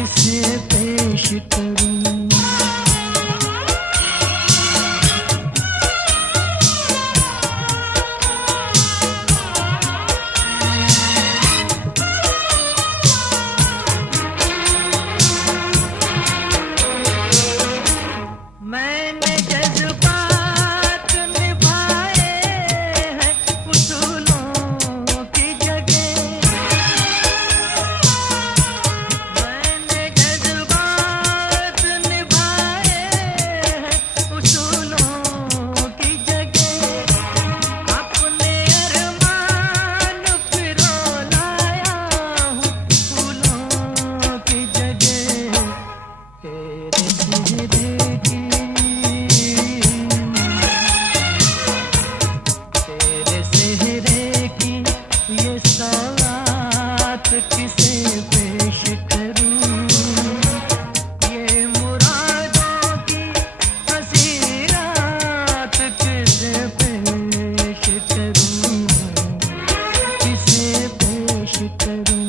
किसे पेश करूं। मैंने जज्बात निभाए हैं उसूलों की जगह। मैंने जज्बात निभाए हैं उसूलों की जगह। अपने अरमान फिरो लाया हूँ फूलों की जगह। तेरे चेहरे की तेरे सेहरे की ये सौगात किसे पेश करूं। ये मुरादों की हंसी रात किसे पेश करूं। किसे पेश करूं।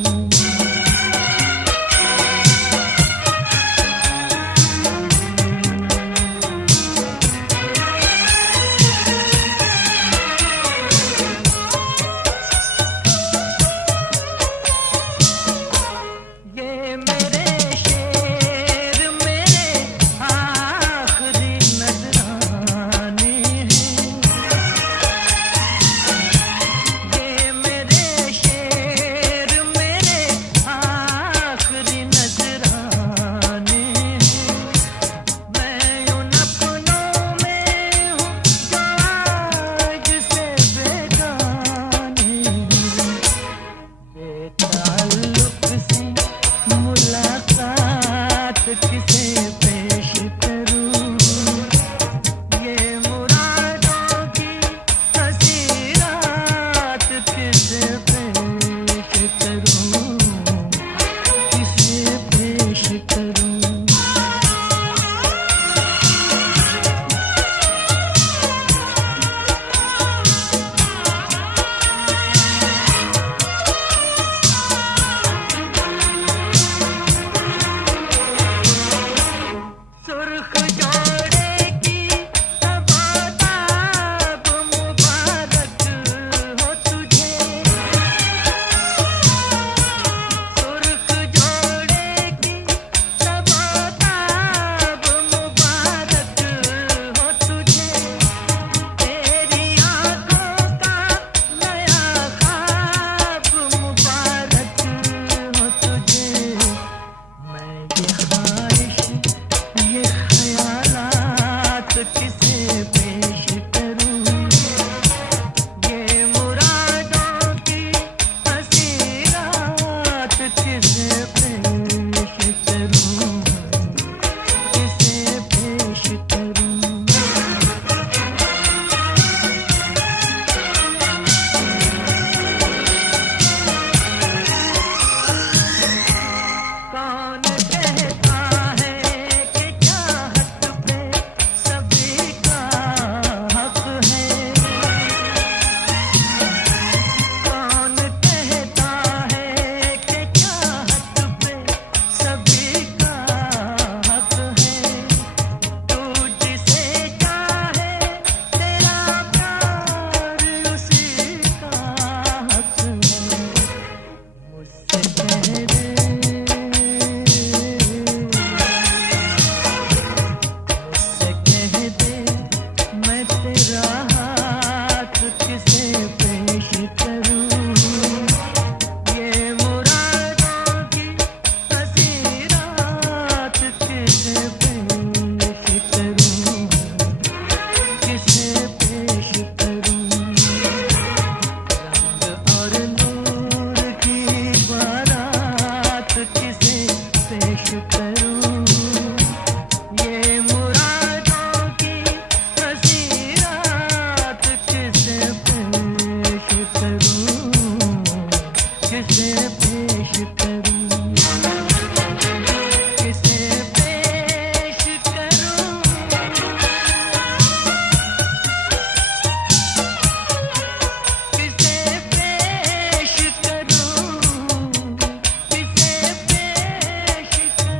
ये मेरे शेर मेरे आखिरी नजराने हैं। ये मेरे शेर मेरे आखिरी नजराने हैं। मैं उन अपनों में हूँ जो आज से बेगाने हैं। बेताल्लुक सी मुलाकात किसे पेश करूं। ये मुरादों की हंसी रात किसे पेश करूं। किसे पेश करूं। सुर्ख जोड़े की तबताब मुबारक हो तुझे। सुर्ख जोड़े की तबताब मुबारक हो तुझे। तेरी आंखों का नया ख्वाब मुबारक हो तुझे। मैं ये ख्वाहिश ये ख्यालात किसे पेश करूं। ये मुरादों की हंसी रात किसे पेश करूं। किसे पेश करूं। कौन कहता है कि चाहत पे सभी का हक है। कौन कहता है कि चाहत पे सभी का हक है। तू जिसे चाहे तेरा प्यार उसी का हक है। मुझसे कह दे मुझसे कह दे मैं तेरा हाथ किसे पेश करूं। ये मुरादों की हंसी रात किसे पेश करूं। किसे पेश करूं। रंग और नूर की बारात किसे पेश करूं। ये मुरादों की हंसी रात किसे पेश करूं। किसे पेश करूं। किसे पेश करूं। किसे पेश करूं। किसे पेश करूं।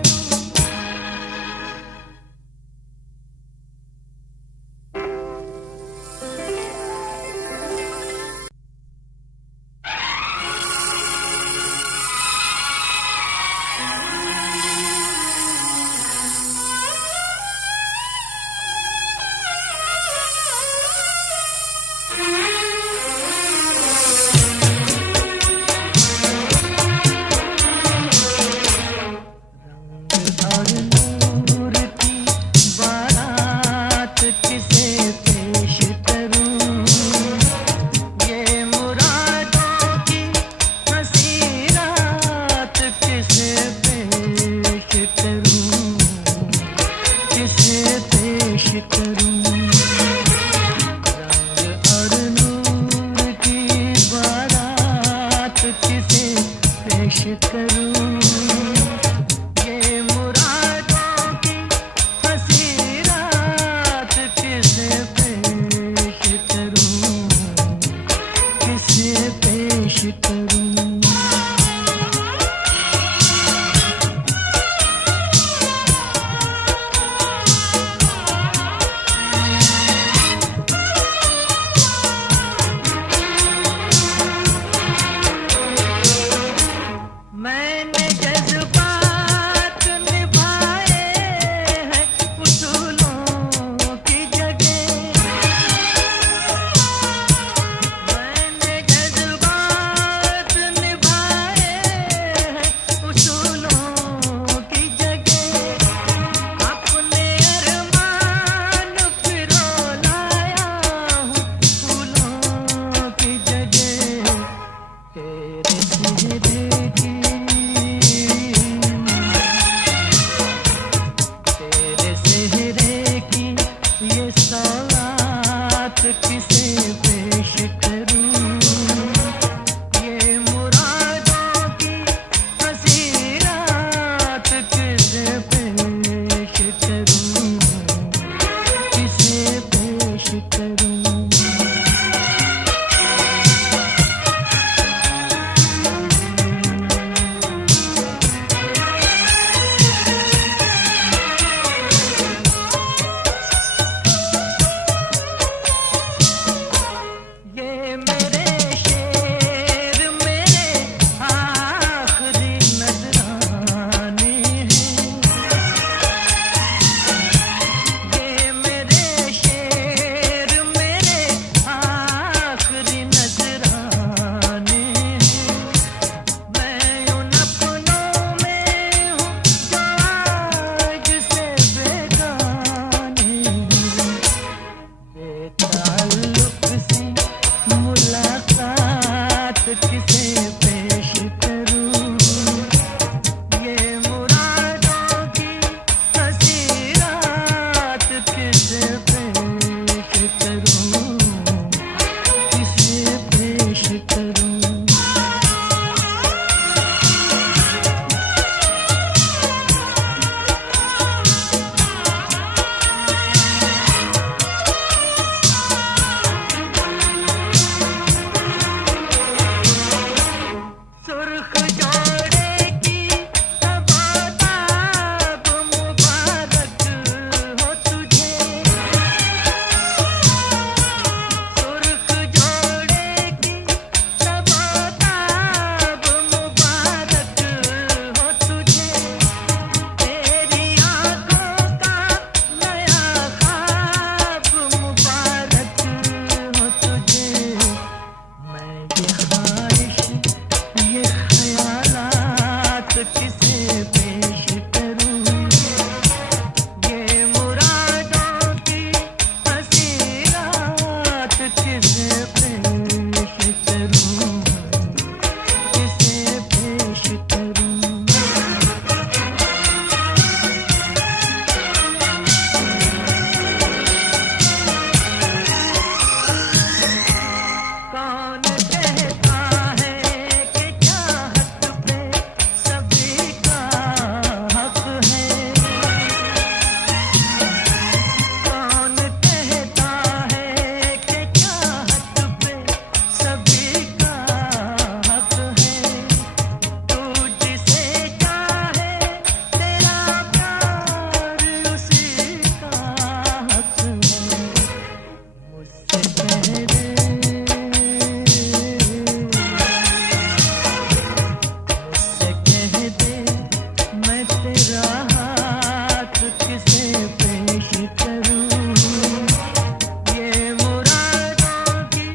पेश करूं ये मुरादों की हंसी रात, किसे पेश करूं, किसे पेश करूं। कौन कहता है कि चाहत पे सभी का हक है, कौन कहता है कि चाहत पे सभी का हक है। तू जिसे चाहे तेरा प्यार उसी का हक है। मुझसे कह दे, मुझसे कह दे मैं तेरा हाथ किसे पेश करूं ये मुरादों की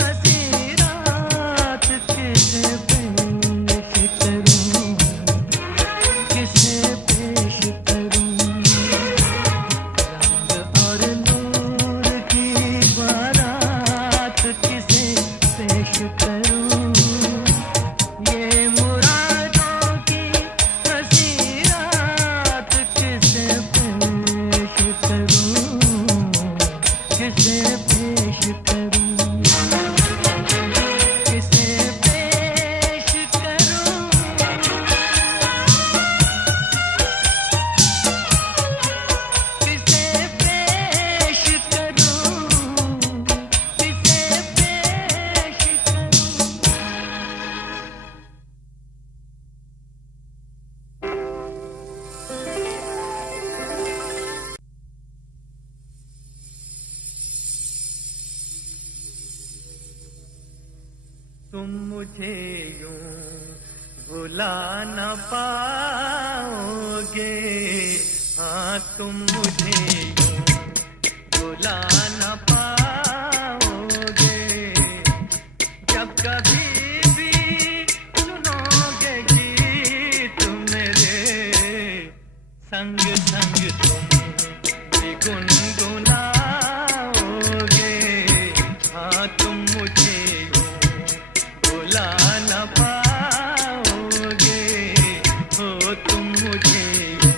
हंसी रात, किसे पेश करूं, किसे पेश करूं। रंग और नूर की बारात किसे पेश करूं ये मुरादों की हंसी रात, किसे पेश करूं, किसे पेश करूं, किसे पेश करूं। किसे पेश करूं, किसे पेश करूं। तुम मुझे यूं भुला न पाओगे, हाँ तुम मुझे यूं भुला न पाओगे। जब कभी भी सुनोगे गीत मेरे, संग संग तुम भी गुनगुनाओगे। हाँ तुम मुझे यूं भुला न पाओगे, हो तुम मुझे यूं।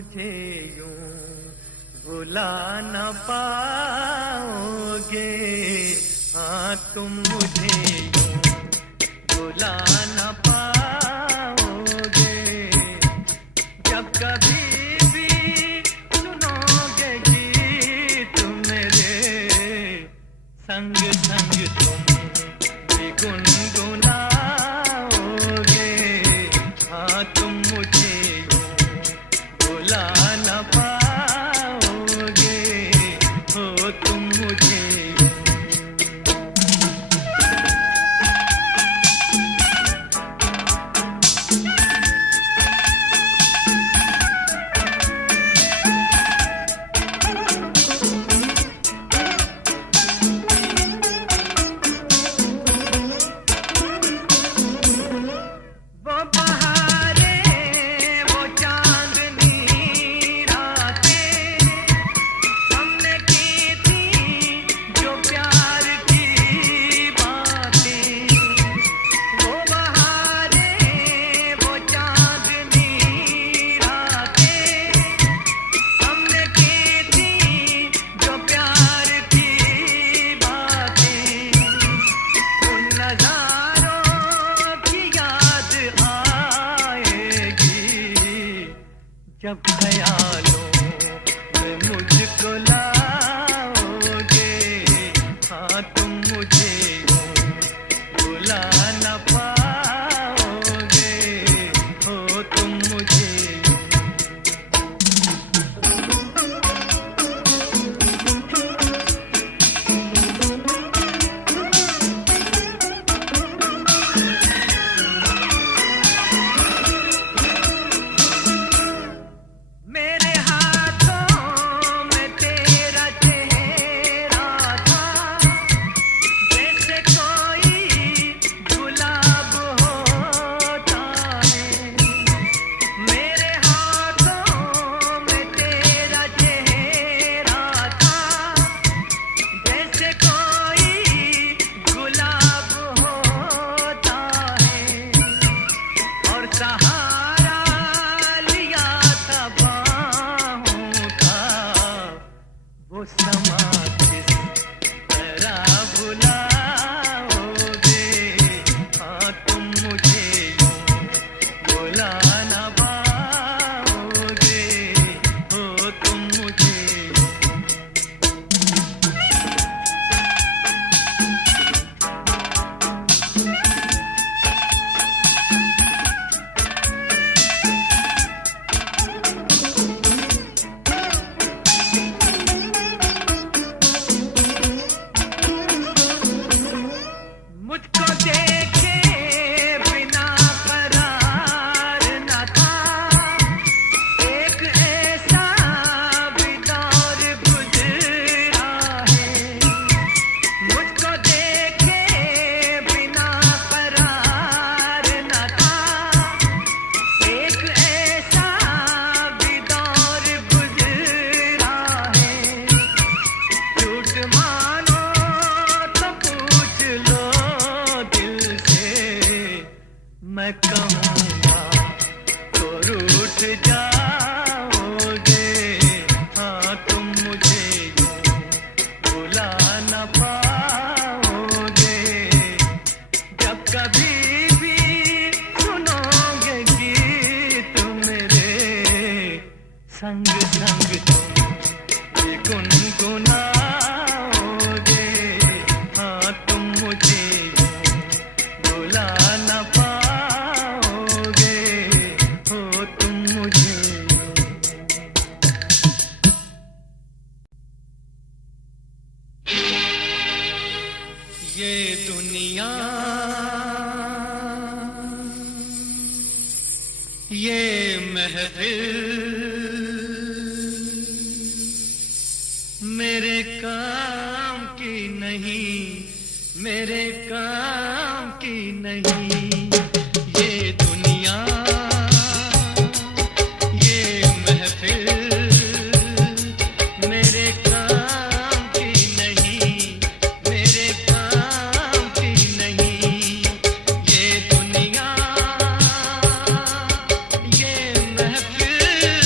मुझे यूं भुला न पाओगे, हाँ तुम मुझे यूं भुला न पाओगे। जब कभी भी सुनोगे गीत मेरे, संग संग तुम भी गुनगुनाओगे, हाँ तुम मुझे यूं भुला न पाओगे, हो तुम मुझे जब ख्यालों में मुझको लाओगे, हाँ तुम मुझे यूं भुला न पाओगे, हो तुम मुझे समा किस तरह भुलाओगे, हाँ तुम मुझे यूं भुला न पाओगे, हो तुम मुझे मैं कहूँगा तो रूठ जाओगे, हाँ तुम मुझे यूं भुला न पाओगे। जब कभी भी सुनोगे गीत मेरे, संग संग तुम भी गुनगुनाओगे, हाँ तुम मुझे यूं भुला न ये दुनिया ये महफिल मेरे काम की नहीं, मेरे काम की नहीं। ये दुनिया ये महफिल मेरे काम की नहीं, मेरे काम की नहीं। ये दुनिया ये महफिल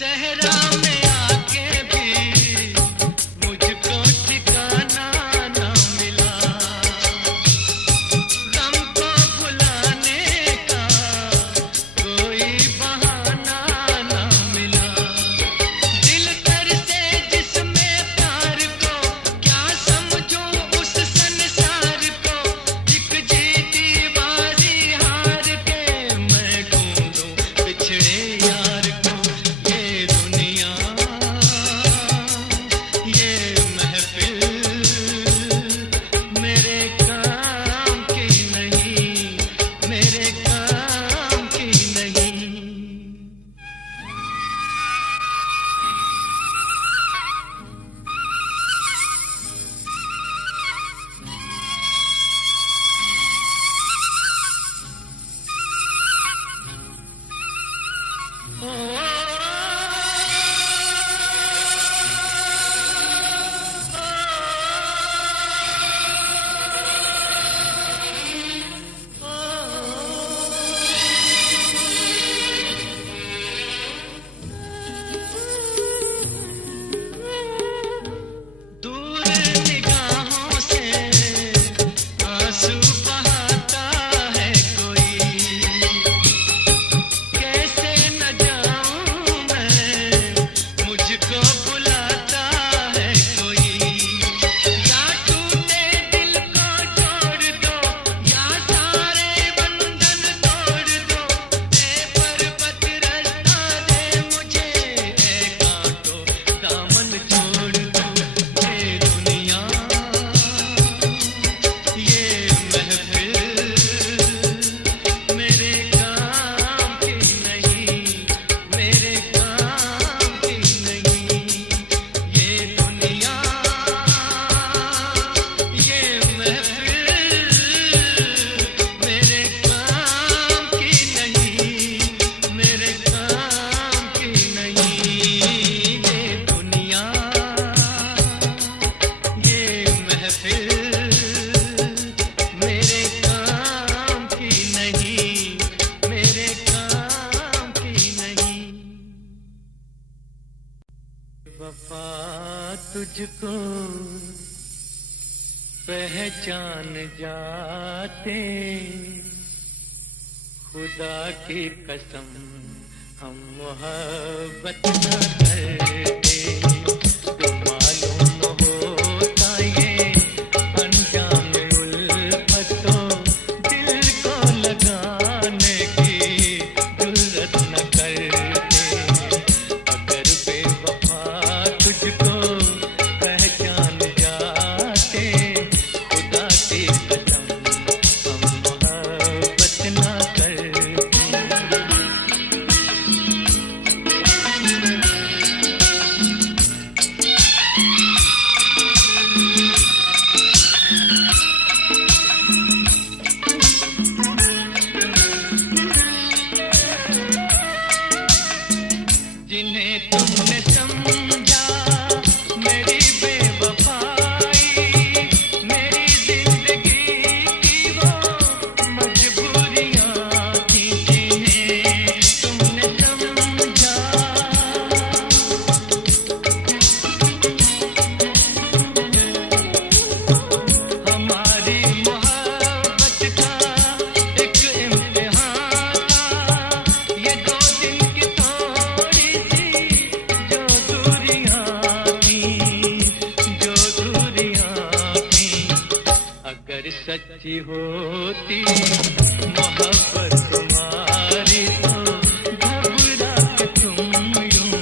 सहरा में आके भी मुझको ठिकाना ना मिला, गम को भुलाने का कोई बहाना ना मिला। दिल कर से जिसमें प्यार को क्या समझूं उस संसार को, एक जीती बाजी हार के मैं ढूंढूं बिछड़े यार को। ये दुनिया ये महफिल मेरे काम की नहीं, मेरे काम की नहीं। दूर निगाहों से आंसू बहाता है कोई, कैसे न जाऊं मैं मुझको बुलाता है कोई। या टूटे दिल को जोड़ दो या सारे बंधन तोड़ दो, ऐ पर्वत रास्ता दे मुझे, ऐ कांटो दामन छोड़ दो। ये दुनिया ये महफिल मेरे काम की नहीं, मेरे काम की नहीं। ये दुनिया ये महफिल मेरे काम की नहीं, मेरे काम की नहीं। ये दुनिया ये महफिल मेरे काम की नहीं, मेरे काम की नहीं। वफा तुझको पहचान जाते, खुदा की कसम हम मोहब्बत न करते। तो मालूम होता ये अंजाम उल्फतों, दिल को लगाने की जुर्रत न करते। अगर बेवफा तुझको पहचान जाते, खुदा की कसम हम मोहब्बत न करते। जिन्हें तुमने समझा मेरी बेवफाई, मेरी जिंदगी की वो मजबूरियां थी। जिन्हें तुमने समझा हमारी मोहब्बत का एक इम्तिहान था, ये 2 दिन की थोड़ी सी जो दूरियां थी, जो दूरियां थी। अगर सच्ची होती मोहब्बत तुम्हारी तो घबरा के तुम यूं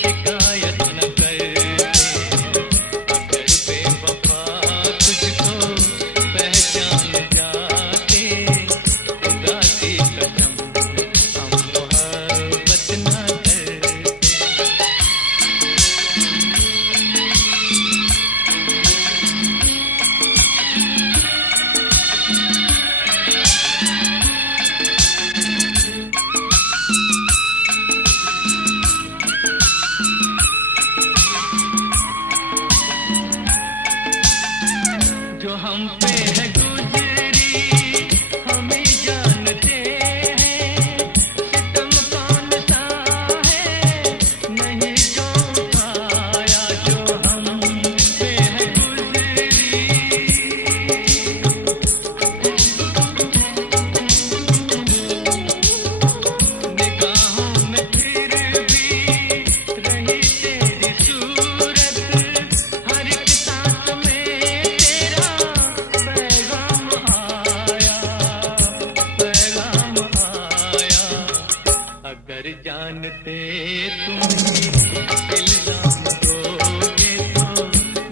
शिकायत न करते। अगर बेवफा तुझको पहचान जाते, खुदा की कसम हम मोहब्बत न करते। से तुम इल्जाम दोगे तो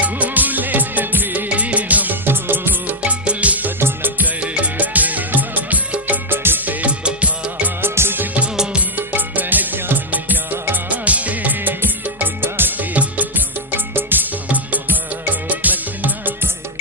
भूले भी हमको उल्फत न करते करते वफा तुझको पहचान जाते खुदा की कसम हम मोहब्बत न करते।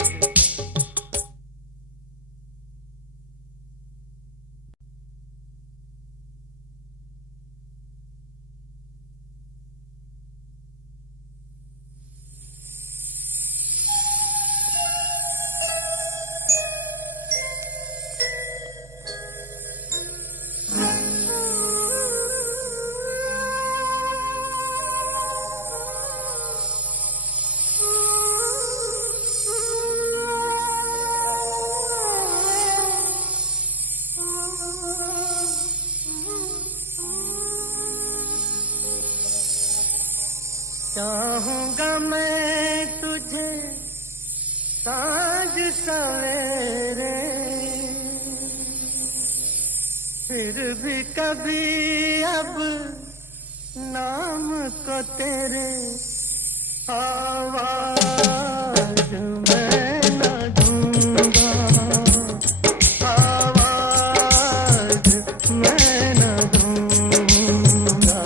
चाहूंगा मैं तुझे साँझ सवेरे, फिर भी कभी अब नाम को तेरे आवाज मैं न दूंगा, आवाज मैं न दूंगा।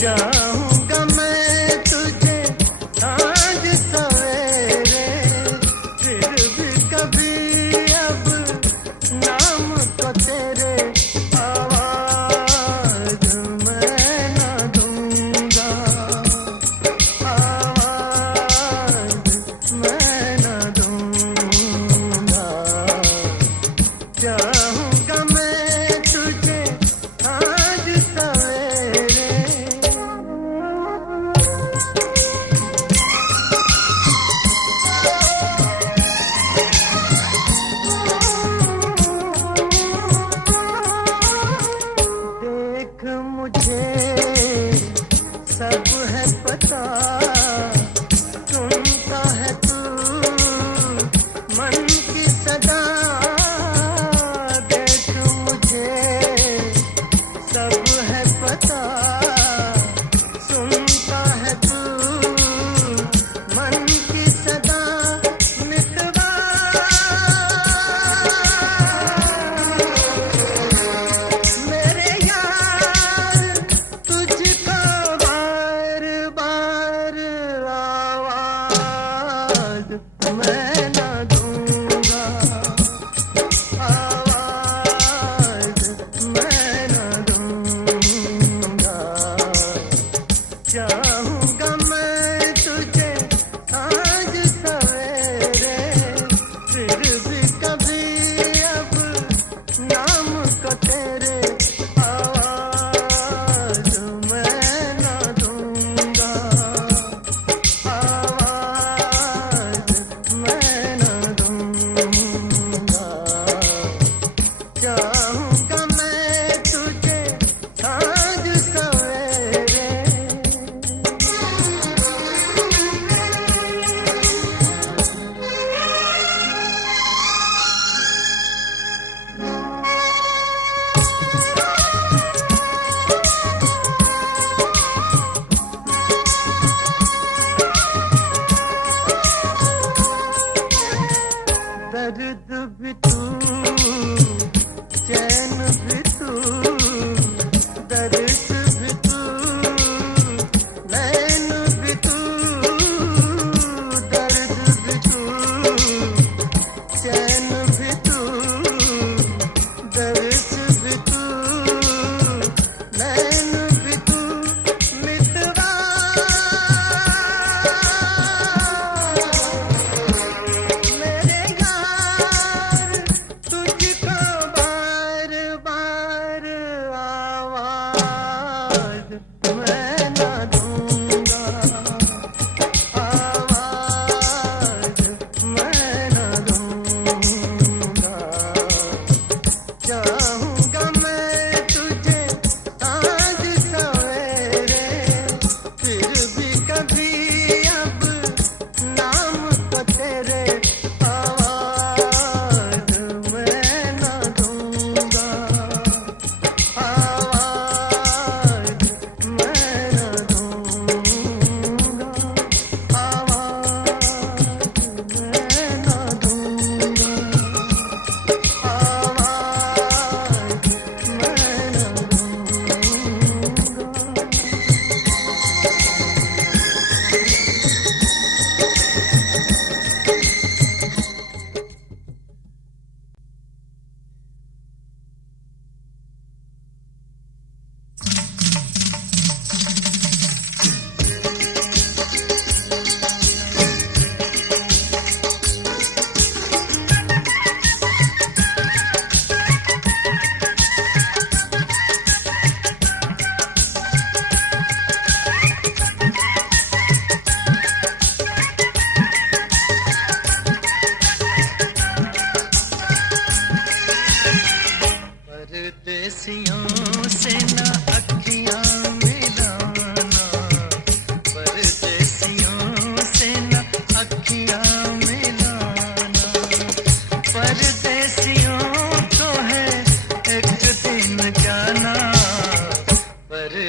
चाहूंगा मैं तुझे आज सवेरे, फिर भी कभी अब नाम को तेरे आवाज मैं न दूंगा, आवाज मैं न दूंगा। चाहूंगा मैं तुझे आज सवेरे। देख मुझे सब है पता, सुनता है तू मन की सदा। देख मुझे सब है पता, सुनता है तू मन की सदा। मितवा मेरे यार तुझको बार बार आवाज मैं न दूंगा, आवाज मैं न दूंगा। चाहूंगा मैं तुझे आज सवेरे, फिर भी कभी अब नाम को तेरे आवाज मैं न दूंगा, आवाज मैं न दूंगा। चाहूंगा मैं तुझे आज सवेरे। दर्द भी तू, चैन भी तू, दर्द भी तू, नैन भी तू। दर्द भी तू, चैन भी तू, दर्द भी तू, नैन भी तू। मितवा मेरे यार तुझको बार बार आवाज मैं न दूंगा, आवाज मैं न दूंगा। चाहूंगा मैं तुझे आज सवेरे, फिर भी कभी अब नाम को तेरे आवाज मैं न दूंगा, आवाज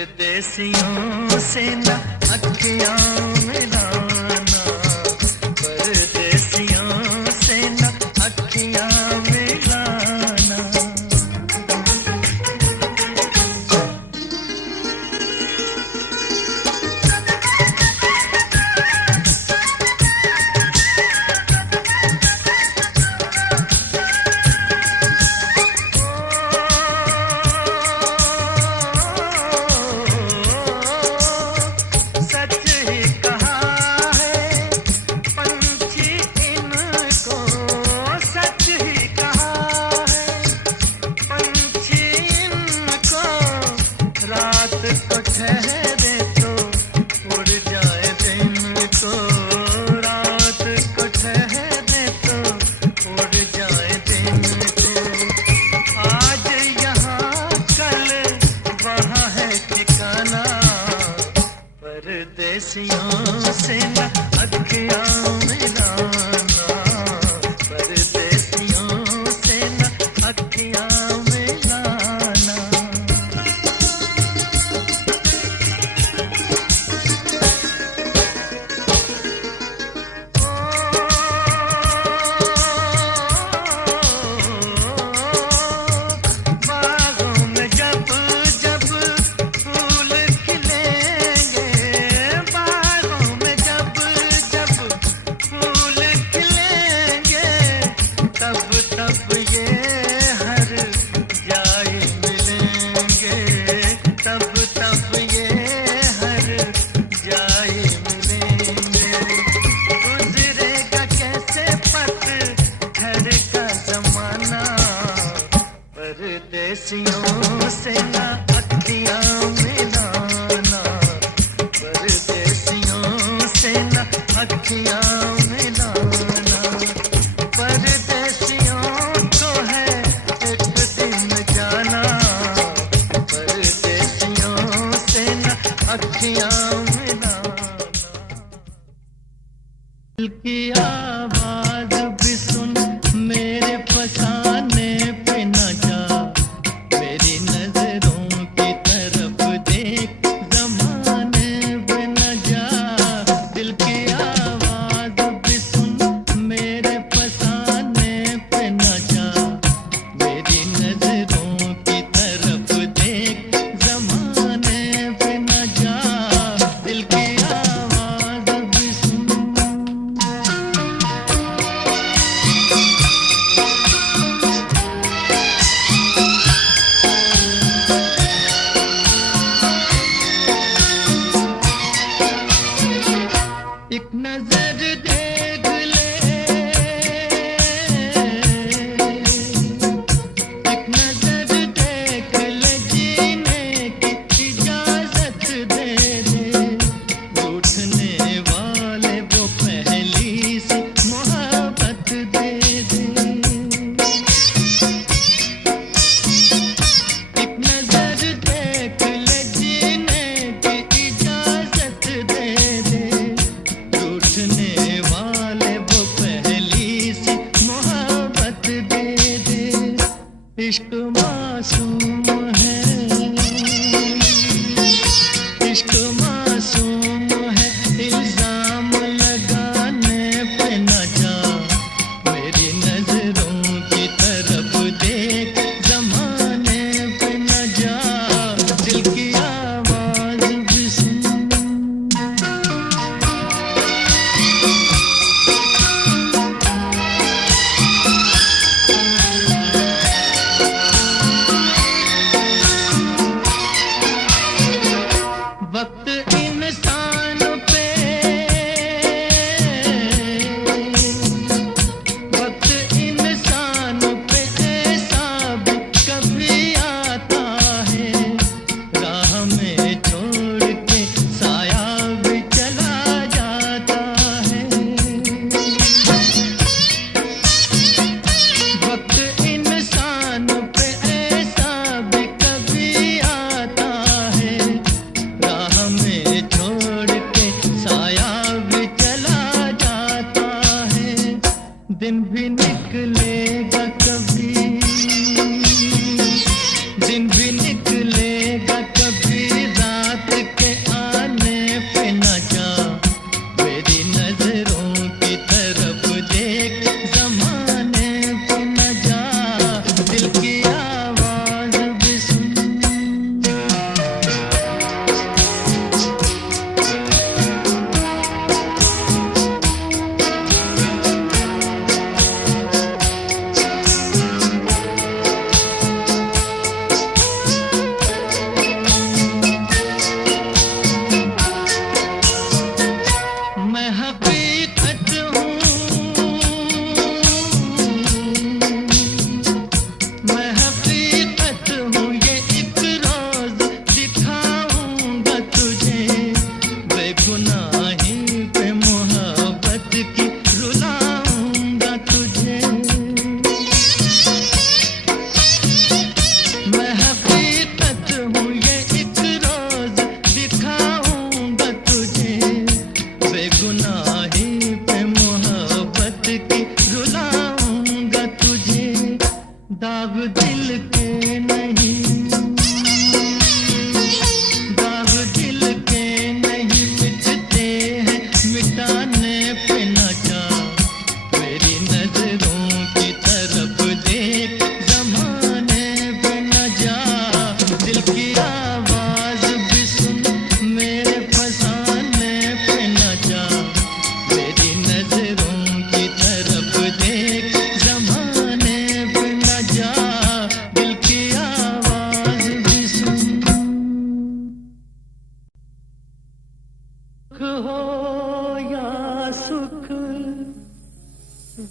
परदेसियों से न अखियां मिलाना, परदेसियों से न अखियां मिलाना। ठहरे तो उड़ जाए दिन को, रात को ठहरे तो उड़ जाए दिन को। आज यहाँ कल वहाँ है ठिकाना, परदेसियों से न अखियां मिलाना, परदेसियों से न अखियां मिलाना। परदेसियों से न अखियां मिलाना, परदेसियों से न अखियां मिलाना। परदेसियों को है एक दिन जाना, परदेसियों से न अखियां मिलाना। दिल की आवाज भी सुन मेरे फसाने पे न जा, मेरी नजरों की तरफ देख ज़माने पे न जा। दिल की आवाज भी सुन मेरे फसाने पे न जा, मेरी नजरों की तरफ देख ज़माने पे न जा। दिल की आवाज भी सुन।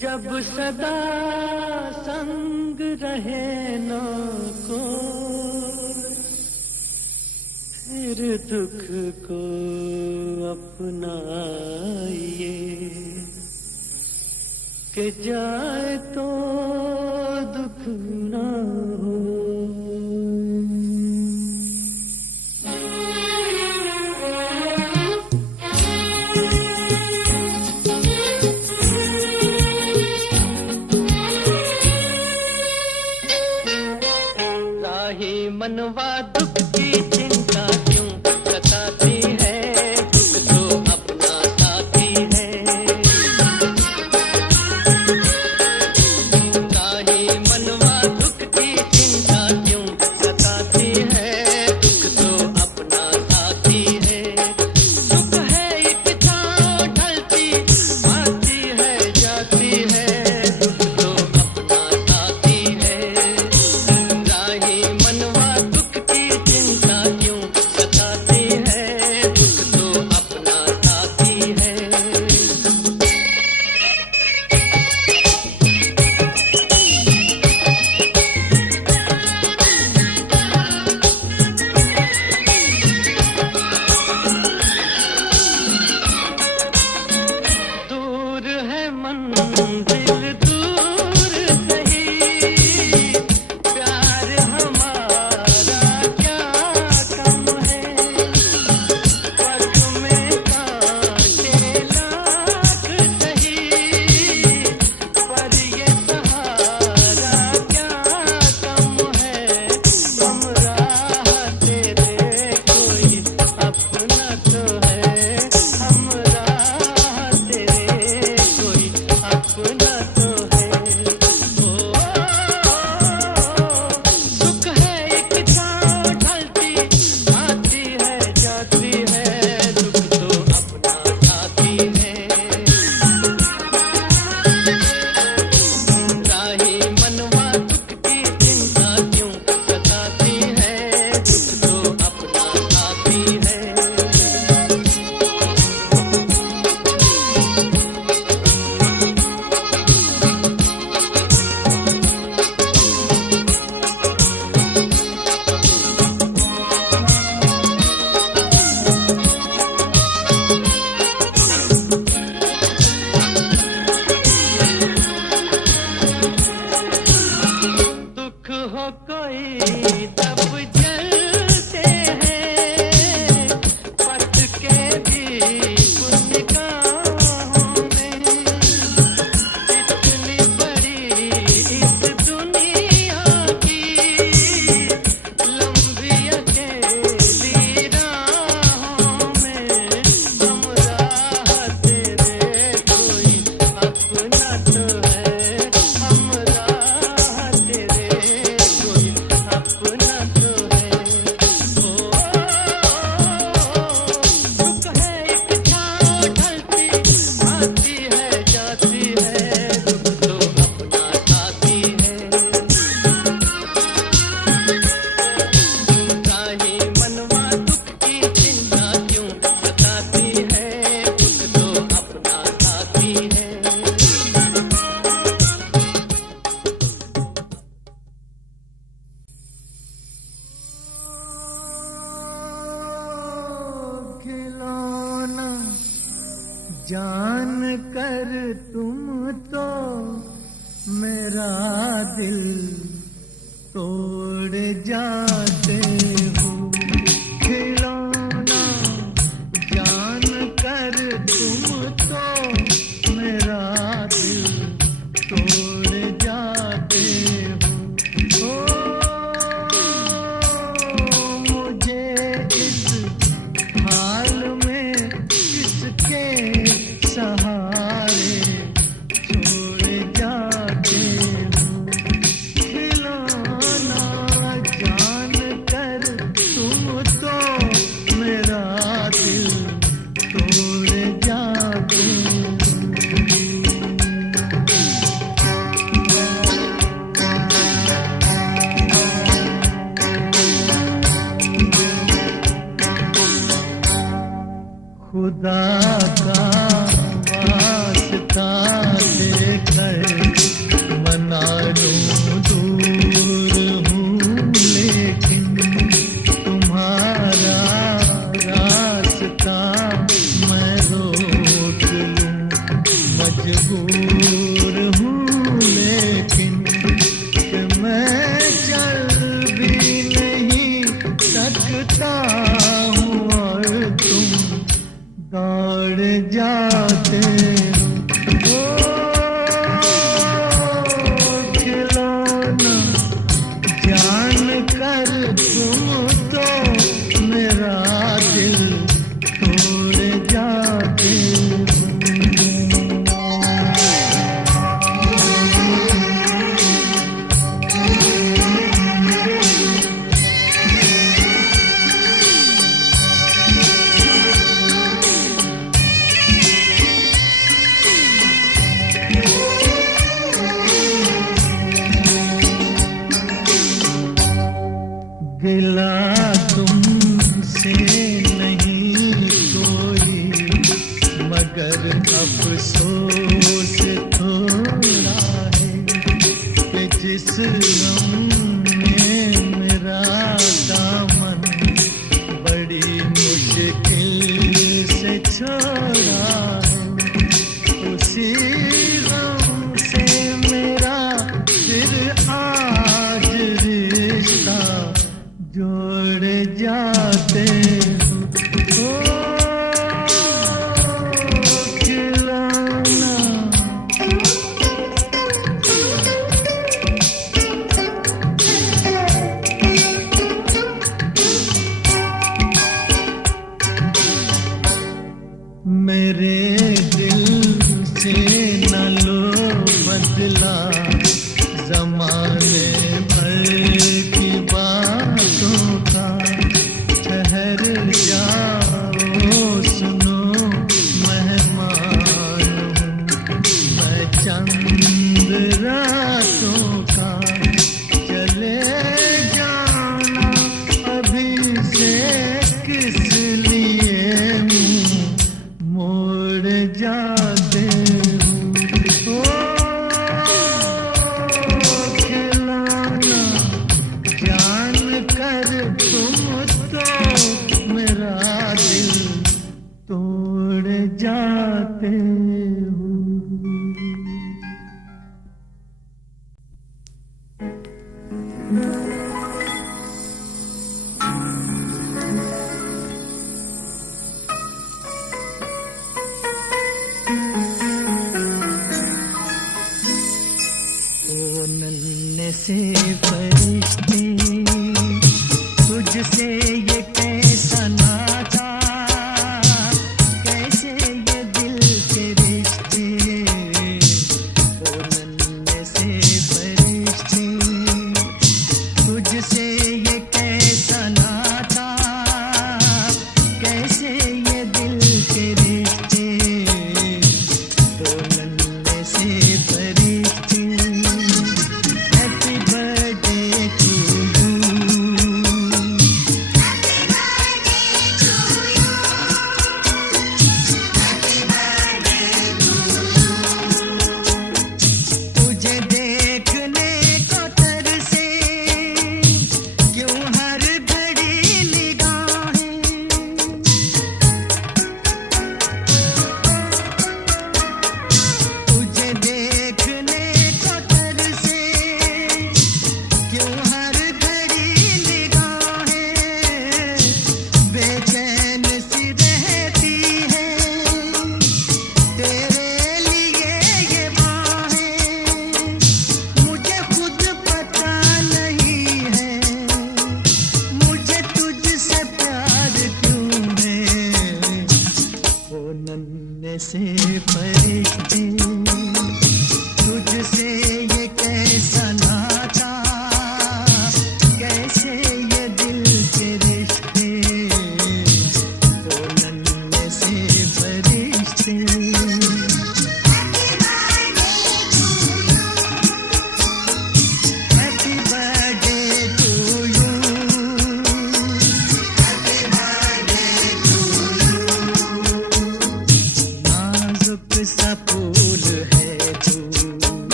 जब सदा संग रहे ना को, फिर दुख को अपनाइए, कि जाए तो दुख ना हो। मनवा दुख की चिंता क्यों सताती है, दुख तो अपना साथी है। काहे मनवा दुख की चिंता क्यों सताती है, दुख तो अपना साथी है। सुख है एक छाँव ढलती आती है जाती है, दुख तो अपना साथी है। काहे मनवा चिंता क्यों सताती है, दुख तो अपना साथी है। दूर है मंजिल दूर सही, प्यार हमारा क्या कम है। पग में कांटे लाख सही, पर ये सहारा क्या कम है। हम राह तेरे कोई अपना तो है, हम राह तेरे कोई अपना तो है। ओ सुख है एक छाँव ढलती आती है जाती है, दुख तो अपना साथी है। राही मनवा दुख की चिंता क्यों सताती है, दुख तो अपना साथी है। दुख हो कोई तब जलते हैं, पट के भी पुण्य गाहों में। इतनी बड़ी इस दुनिया की लंबी अकेली राहों में, हम राह तेरे कोई अपना तो है, हम राह तेरे कोई अपना तो है। ओ सुख है एक छाँव ढलती आती है जाती है, दुख तो अपना साथी है। काहे मनवा दुख की चिंता क्यों सताती है, दुख तो अपना साथी है। खिलौना जान कर तुम तो मेरा दिल तोड़ जाते हो। खिलौना जान कर तुम तो मेरा दिल तोड़ जाते हो। मुझे इस हाल में किसके सहारे छोड़ जाते हो। खिलौना जान कर तुम तो मेरा दिल तोड़ जाते हो। खुदा का वास्ता दे कर मना लूं दूर हूँ, लेकिन तुम्हारा रास्ता मैं रोक लूं। मजबूर हूँ लेकिन कि मैं चल भी नहीं सकता हूँ, और तुम दौड़ जाते हो। खिलौना जान कर तुम तो मेरा दिल तोड़ जाते हो। गिला तुमसे नहीं कोई, मगर अफसोस थोड़ा है कि जिस गम ने मेरा दामन बड़ी मुश्किल से छोड़ा है, उसी गम से मेरा फिर आज रिश्ता जोड़ जाते हो। खिलौना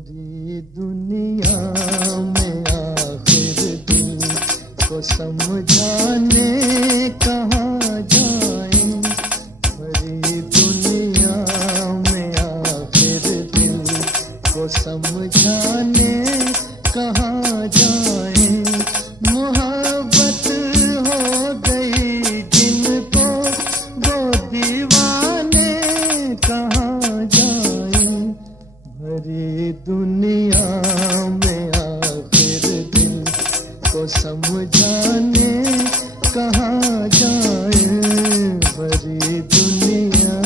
भरी दुनिया में आखिर दिल को समझाने कहाँ जाए। भरी दुनिया में आखिर दिल को समझाने कहाँ जाए। मोहब्बत हो गई जिनको वो दीवाने कहाँ जाए। भरी दुनिया में आखिर दिल को समझाने कहाँ जाए। भरी दुनिया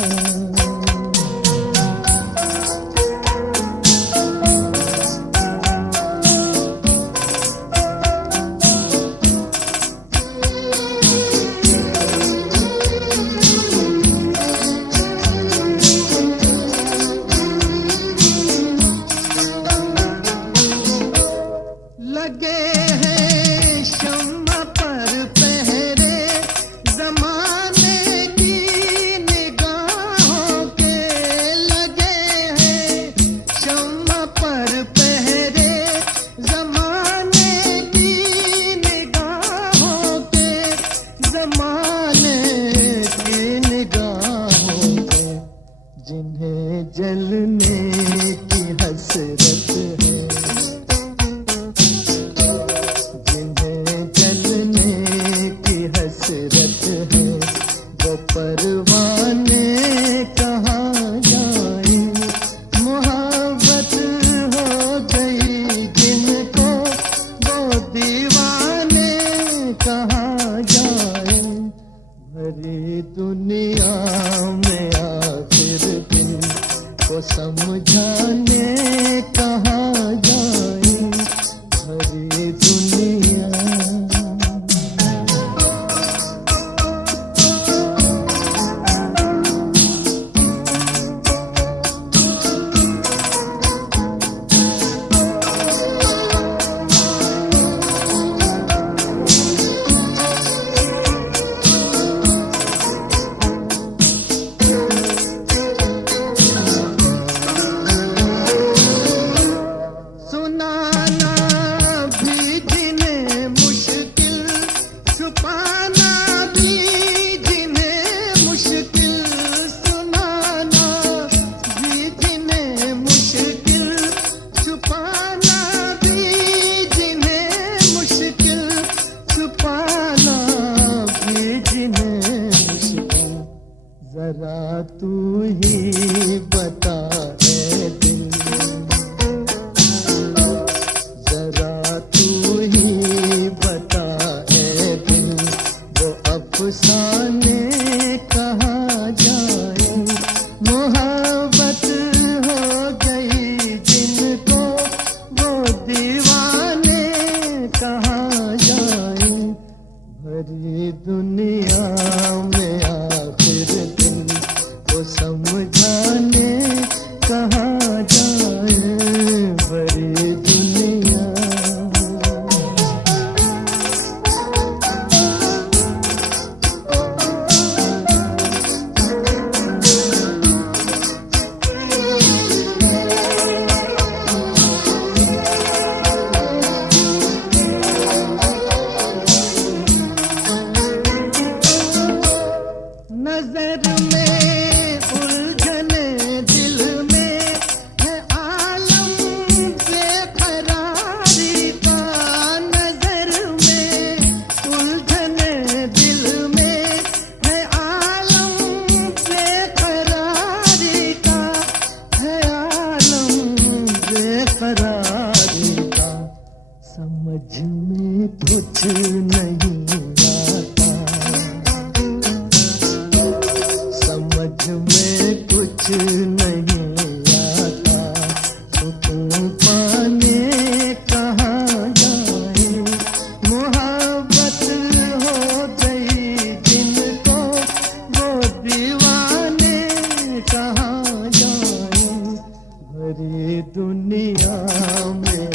लगे हैं शम्मा पर पहरे ज़माने की निगाहों के। लगे हैं शम्मा पर पहरे ज़माने की निगाहों के। ज़माने की निगाहों के जिन्हें जलने की हसरत है। वो परवाने कहाँ जाए। मोहब्बत हो गई जिनको वो दीवाने कहाँ जाए। भरी दुनिया में आखिर दिल को समझाने कहाँ जाए। भरी दुनिया जरा तू ही बता ऐ दिल। जरा तू ही बता ऐ दिल वो अफसाने कहाँ जाए। मोहब्बत हो गई जिनको वो दीवाने कहाँ जाए। भरी दुनिया में आखिर दिल को समझाने कहाँ जाए। बड़ी दुनिया नजर में उलझने दिल में है आलम बेकरारी का। नजर में उलझने दिल में है आलम बेकरारी का। है आलम बेकरारी का। समझ में कुछ नहीं आता। समझ में कुछ नहीं आता। सुकून पाने कहाँ जाए। मोहब्बत हो गई जिनको वो दीवाने कहाँ जाए। भरी दुनिया में